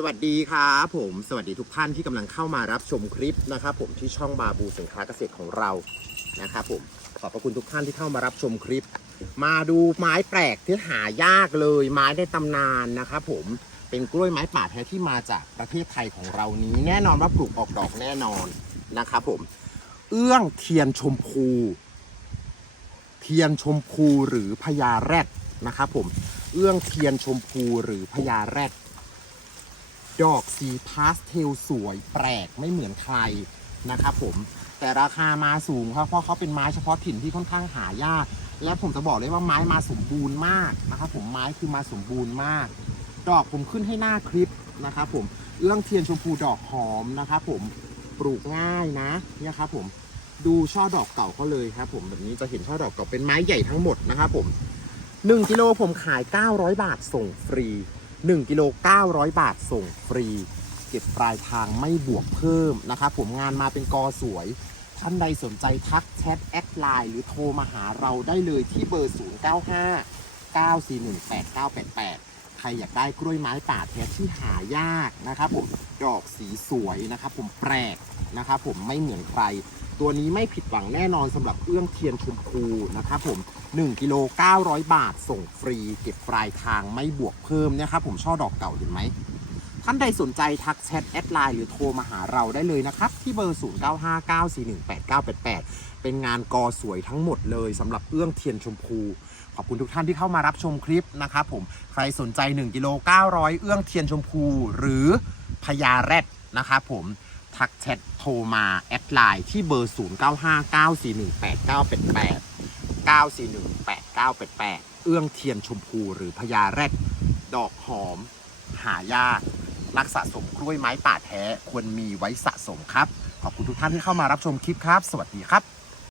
สวัสดีครับผมสวัสดีทุกท่านที่กำลังเข้ามารับชมคลิปนะครับผมที่ช่องบาบูสินค้าเกษตรของเรานะครับผมขอบพระคุณทุกท่านที่เข้ามารับชมคลิป มาดูไม้แปลกที่หายากเลยไม้ในตำนานนะครับผมเป็นกล้วยไม้ป่าแท้ที่มาจากประเทศไทยของเรานี้ แน่นอนว่าปลูกออกดอกแน่นอนนะครับผม เอื้องเทียนชมพู เทียนชมพูหรือพญาแรดนะครับผมเอื้องเทียนชมพูหรือพญาแรด ดอกสีพาสเทลสวยแปลกไม่เหมือนใครนะครับผมแต่ราคามาสูงครับเพราะเขาเป็นไม้เฉพาะถิ่นที่ค่อนข้างหายาก และผมจะบอกเลยว่าไม้มาสมบูรณ์มากนะครับผมไม้คือมาสมบูรณ์มาก ดอกผมขึ้นให้หน้าคลิปนะครับผมเอื้องเทียนชมพูดอกหอมนะครับผมปลูกง่ายนะเนี่ยครับผมดูช่อดอกเก่าเขาเลยครับผมแบบนี้จะเห็นช่อดอกเก่าเป็นไม้ใหญ่ทั้งหมดนะครับผม1กิโลผมขาย 900 บาทส่งฟรี 1กิโล900 บาทส่งฟรี เก็บปลายทางไม่บวกเพิ่มนะครับผมงานมาเป็นกอสวย ท่านใดสนใจทักแชทแอดไลน์หรือโทรมาหาเราได้เลยที่เบอร์ 095 941 8988 ใครอยากได้กล้วยไม้ป่าแท้ที่หายากนะครับผมดอกสีสวยนะครับผมแปลกนะครับผมไม่เหมือนใคร ตัวนี้ไม่ผิดหวังแน่นอนสำหรับเอื้องเทียนชมพูนะครับผม1กิโล900 บาท ส่งฟรี เก็บปลายทางไม่บวกเพิ่มนะครับผมช่อดอกเก่าเห็นไหมท่านใดสนใจทักแชทแอดไลน์หรือโทรมาหาเราได้เลยนะครับ ที่เบอร์ 0959418988 เป็นงานกอสวยทั้งหมดเลยสำหรับเอื้องเทียนชมพูขอบคุณทุกท่านที่เข้ามารับชมคลิปนะครับผม ใครสนใจ1กิโล900 เอื้องเทียนชมพู หรือพญาแรดนะครับผม ทักแชทโทรมา แอดไลน์ที่เบอร์ 0959418988 9418988 เอื้องเทียนชมพูหรือพญาแรดดอกหอม หายากรักสะสมกล้วยไม้ป่าแท้ควรมีไว้สะสมครับ ขอบคุณทุกท่านที่เข้ามารับชมคลิปครับ สวัสดีครับ